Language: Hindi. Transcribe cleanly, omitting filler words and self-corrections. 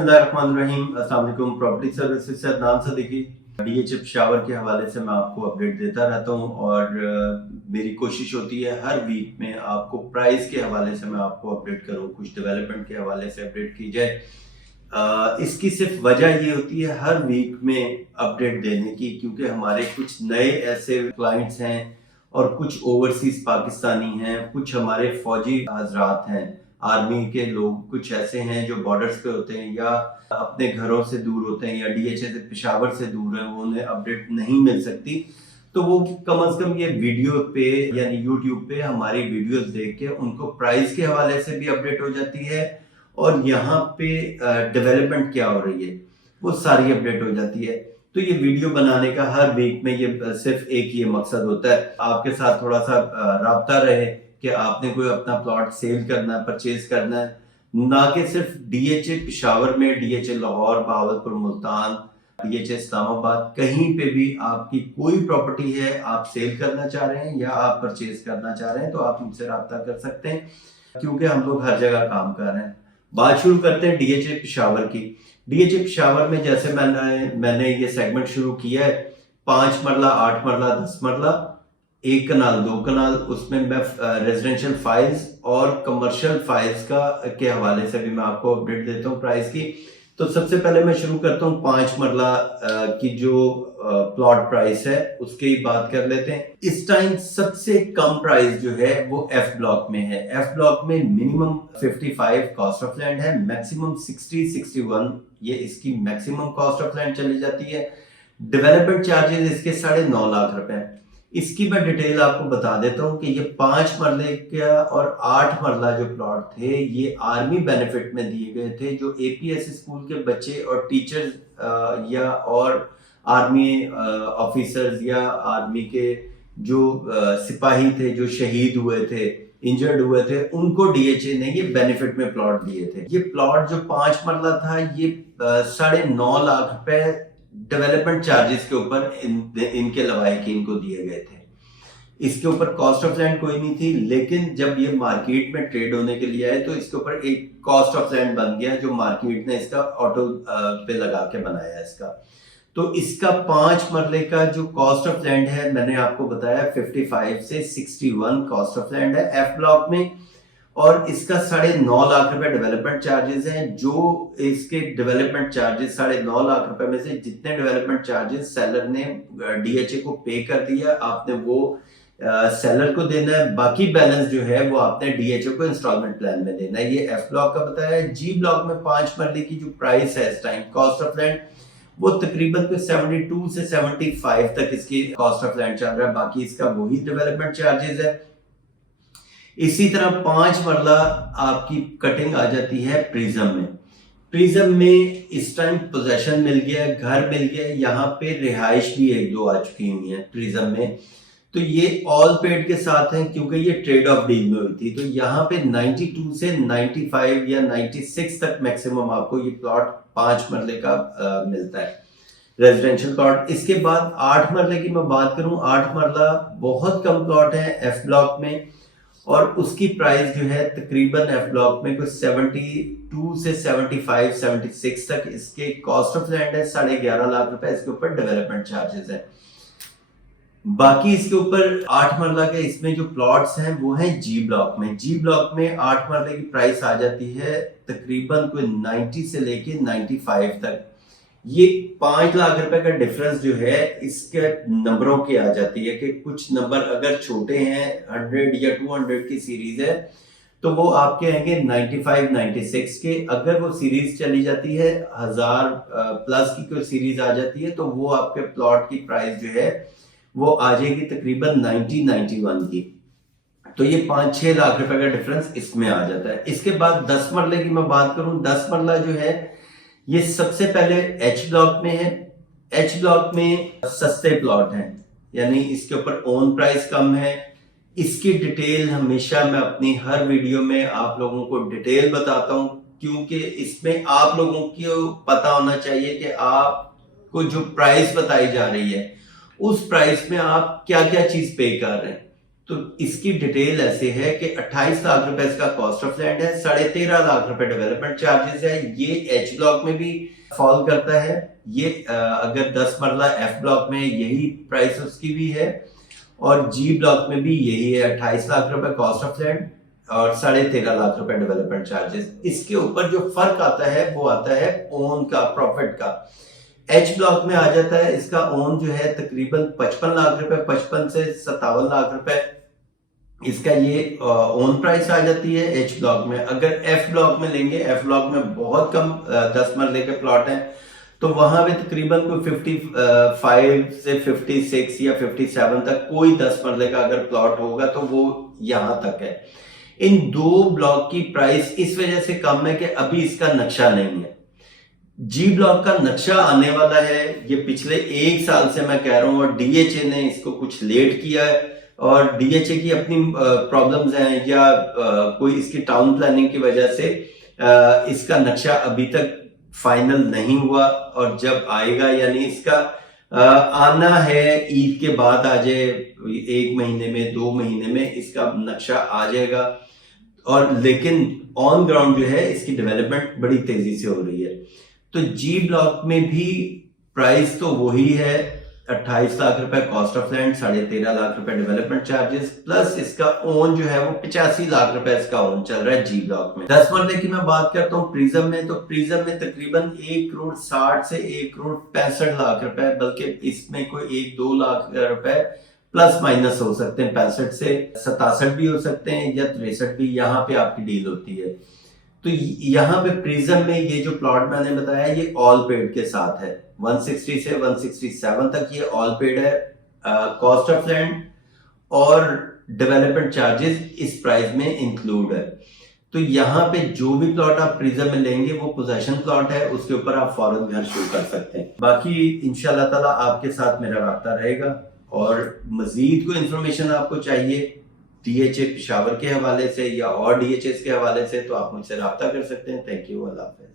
बिस्मिल्लाहिर्रहमानिर्रहीम। अस्सलाम वालेकुम। प्रॉपर्टी सर्विसेज से अदनान सदीकी। डीएचएफ शावर के हवाले से मैं आपको अपडेट देता रहता हूं और मेरी कोशिश होती है हर वीक में आपको प्राइस के हवाले से मैं आपको अपडेट करूं, कुछ डेवलपमेंट के हवाले से अपडेट की जाए। इसकी सिर्फ वजह ये होती है हर वीक में अपडेट देने की, क्योंकि हमारे कुछ नए ऐसे क्लाइंट्स हैं और कुछ ओवरसीज पाकिस्तानी हैं, कुछ हमारे फौजी हजरात हैं, आर्मी के लोग कुछ ऐसे हैं जो बॉर्डर्स पे होते हैं या अपने घरों से दूर होते हैं या डीएचए से पेशावर से दूर है, वो उन्हें अपडेट नहीं मिल सकती। तो वो कम से कम ये वीडियो पे यानी यूट्यूब पे हमारी वीडियोस देख के उनको प्राइस के हवाले से भी अपडेट हो जाती है और यहाँ पे डेवलपमेंट क्या हो रही है वो सारी अपडेट हो जाती है। तो ये वीडियो बनाने का हर वीक में ये सिर्फ एक ये मकसद होता है, आपके साथ थोड़ा सा राब्ता रहे कि आपने कोई अपना प्लॉट सेल करना है, परचेज करना है, ना कि सिर्फ डीएचए पेशावर में, डीएचए लाहौर, बहावलपुर, मुल्तान, डीएचए इस्लामाबाद, कहीं पे भी आपकी कोई प्रॉपर्टी है, आप सेल करना चाह रहे हैं या आप परचेज करना चाह रहे हैं तो आप मुझसे रब्ता कर सकते हैं, क्योंकि हम लोग हर जगह काम कर रहे हैं। बात शुरू करते हैं डीएचए पेशावर की। डीएचए पेशावर में जैसे मैंने ये सेगमेंट शुरू किया है, 5 मरला, 8 मरला, 10 मरला, 1 कनाल, 2 कनाल, उसमें मैं रेजिडेंशियल फाइल्स और कमर्शियल फाइल्स के हवाले से भी मैं आपको अपडेट देता हूँ प्राइस की। तो सबसे पहले मैं शुरू करता हूँ 5 मरला की जो प्लॉट प्राइस है उसकी बात कर लेते हैं। इस टाइम सबसे कम प्राइस जो है वो एफ ब्लॉक में है। एफ ब्लॉक में मिनिमम 55 कॉस्ट ऑफ लैंड है, मैक्सिमम 60-61 ये इसकी मैक्सिमम कॉस्ट ऑफ लैंड चली जाती है। डेवलपमेंट चार्जेस इसके 9.5 लाख रुपए। इसकी मैं डिटेल आपको बता देता हूं कि ये 5 मरले का और 8 मरला जो प्लॉट थे ये आर्मी बेनिफिट में दिए गए थे, जो एपीएस स्कूल के बच्चे और टीचर्स या और आर्मी ऑफिसर्स या आर्मी के जो सिपाही थे जो शहीद हुए थे, इंजर्ड हुए थे, उनको डीएचए ने ये बेनिफिट में प्लॉट दिए थे। ये प्लॉट जो 5 मरला था ये 9.5 लाख रुपए डेवलपमेंट चार्जेस के ऊपर इनके लवाहिकीन इनको दिए गए थे। इसके ऊपर कॉस्ट ऑफ लैंड कोई नहीं थी, लेकिन जब ये मार्केट में ट्रेड होने के लिए आए तो इसके ऊपर एक कॉस्ट ऑफ लैंड बन गया जो मार्केट ने इसका ऑटो पे लगा के बनाया इसका। तो इसका 5 मरले का जो कॉस्ट ऑफ लैंड है मैंने आपको बताया 55 से 61 कॉस्ट ऑफ लैंड है एफ ब्लॉक में, और इसका 9.5 लाख रुपए डेवलपमेंट चार्जेस हैं। जो इसके डेवलपमेंट चार्जेस 9.5 लाख रुपए में से जितने डेवलपमेंट चार्जेस सेलर ने डीएचए को पे कर दिया, आपने वो सेलर को देना है। बाकी बैलेंस जो है वो आपने डीएचए को इंस्टॉलमेंट प्लान में देना है। ये एफ ब्लॉक का बताया है। जी ब्लॉक में 5 मरले की जो प्राइस है इस टाइम कॉस्ट ऑफ लैंड वो तकरीबन 72 से 75 तक इसकी कॉस्ट ऑफ लैंड चल रहा है, बाकी इसका वही डेवलपमेंट चार्जेस है। इसी तरह 5 मरला आपकी कटिंग आ जाती है प्रिज्म में। प्रिज्म में इस टाइम पोजेशन मिल गया, घर मिल गया, यहाँ पे रिहाइश भी 1-2 आ चुकी हुई है प्रिज्म में। तो ये ऑल पेड के साथ है क्योंकि ये ट्रेड ऑफ डील में हुई थी। तो यहाँ पे 92 से 95 या 96 तक मैक्सिमम आपको ये प्लॉट 5 मरले का मिलता है रेजिडेंशियल प्लॉट। इसके बाद 8 मरले की मैं बात करूं, 8 मरला बहुत कम प्लॉट है एफ ब्लॉक में और उसकी प्राइस जो है तकरीबन एफ ब्लॉक में कुछ 72 से 75-76 तक इसके कॉस्ट ऑफ लैंड है। 11.5 लाख रुपए इसके ऊपर डेवलपमेंट चार्जेस है। बाकी इसके ऊपर 8 मरला के इसमें जो प्लॉट्स हैं वो हैं जी ब्लॉक में। जी ब्लॉक में 8 मरले की प्राइस आ जाती है तकरीबन कोई 90 से लेके 95 तक। ये 5 लाख रुपए का डिफरेंस जो है इसके नंबरों की आ जाती है कि कुछ नंबर अगर छोटे हैं 100 या 200 की सीरीज है तो वो आपके आएंगे 95-96 के। अगर वो सीरीज चली जाती है 1000 प्लस की कोई सीरीज आ जाती है तो वो आपके प्लॉट की प्राइस जो है वो आ जाएगी तकरीबन 90-91 की। तो ये 5-6 लाख रुपए का डिफरेंस इसमें आ जाता है। इसके बाद 10 मरले की मैं बात करूं, 10 मरला जो है ये सबसे पहले एच ब्लॉक में है। एच ब्लॉक में सस्ते प्लॉट हैं, यानी इसके ऊपर ओन प्राइस कम है। इसकी डिटेल हमेशा मैं अपनी हर वीडियो में आप लोगों को डिटेल बताता हूं, क्योंकि इसमें आप लोगों को पता होना चाहिए कि आपको जो प्राइस बताई जा रही है उस प्राइस में आप क्या क्या चीज पे कर रहे हैं। तो इसकी डिटेल ऐसे है कि 28 लाख रुपए इसका कॉस्ट ऑफ लैंड है, 13.5 लाख रुपए डेवलपमेंट चार्जेस है। ये एच ब्लॉक में भी फॉल करता है। ये अगर 10 मरला एफ ब्लॉक में यही प्राइस उसकी भी है, और जी ब्लॉक में भी यही है, 28 लाख रुपए कॉस्ट ऑफ लैंड और 13.5 लाख रुपए डेवलपमेंट चार्जेस। इसके ऊपर जो फर्क आता है वो आता है ओन का, प्रॉफिट का। एच ब्लॉक में आ जाता है इसका ओन जो है तकरीबन 55 लाख रुपए, 55 से 57 लाख रुपए इसका ये ओन प्राइस आ जाती है एच ब्लॉक में। अगर एफ ब्लॉक में लेंगे, एफ ब्लॉक में बहुत कम 10 मरले के प्लॉट हैं, तो वहां पे तकरीबन कोई 55 से 56 या 57 तक कोई 10 मरले का अगर प्लॉट होगा तो वो यहां तक है। इन दो ब्लॉक की प्राइस इस वजह से कम है कि अभी इसका नक्शा नहीं है। जी ब्लॉक का नक्शा आने वाला है, ये पिछले 1 साल से मैं कह रहा हूं, और डीएचए ने इसको कुछ लेट किया है, और डीएचए की अपनी प्रॉब्लम्स हैं या कोई इसकी टाउन प्लानिंग की वजह से इसका नक्शा अभी तक फाइनल नहीं हुआ। और जब आएगा, यानी इसका आना है ईद के बाद आ जाए, 1 महीने में 2 महीने में इसका नक्शा आ जाएगा। और लेकिन ऑन ग्राउंड जो है इसकी डेवलपमेंट बड़ी तेजी से हो रही है। तो जी ब्लॉक में भी प्राइस तो वही है, 28 लाख रुपए कॉस्ट ऑफ लैंड, 13.5 लाख रुपए डेवलपमेंट चार्जेस, प्लस इसका ओन जो है वो 85 लाख रुपए इसका ओन चल रहा है जी ब्लॉक में। 10 मरले की मैं बात करता हूँ प्रिज्म में, तो प्रिज्म में तकरीबन 1 करोड़ 60 से 1 करोड़ 65 लाख रुपए, बल्कि इसमें कोई 1-2 लाख रुपए प्लस माइनस हो सकते हैं, 65 से 67 भी हो सकते हैं या 63 भी, यहाँ पे आपकी डील होती है। तो यहाँ पे प्रिज्म में ये जो प्लॉट मैंने बताया ये ऑल पेड के साथ है, 160 से 167 तक ये ऑल पेड है। कॉस्ट ऑफ लैंड और डेवलपमेंट चार्जेस इस प्राइस में इंक्लूड है। तो यहाँ पे जो भी प्लॉट आप प्रिज्म में लेंगे वो पोजेशन प्लॉट है, उसके ऊपर आप फौरन घर शुरू कर सकते हैं। बाकी इंशाल्लाह ताला आपके साथ मेरा राब्ता रहेगा, और मजीद कोई इंफॉर्मेशन आपको चाहिए डीएचए पेशावर के हवाले से या और डीएचएस के हवाले से, तो आप मुझसे राब्ता कर सकते हैं। Thank you, Allah Hafiz.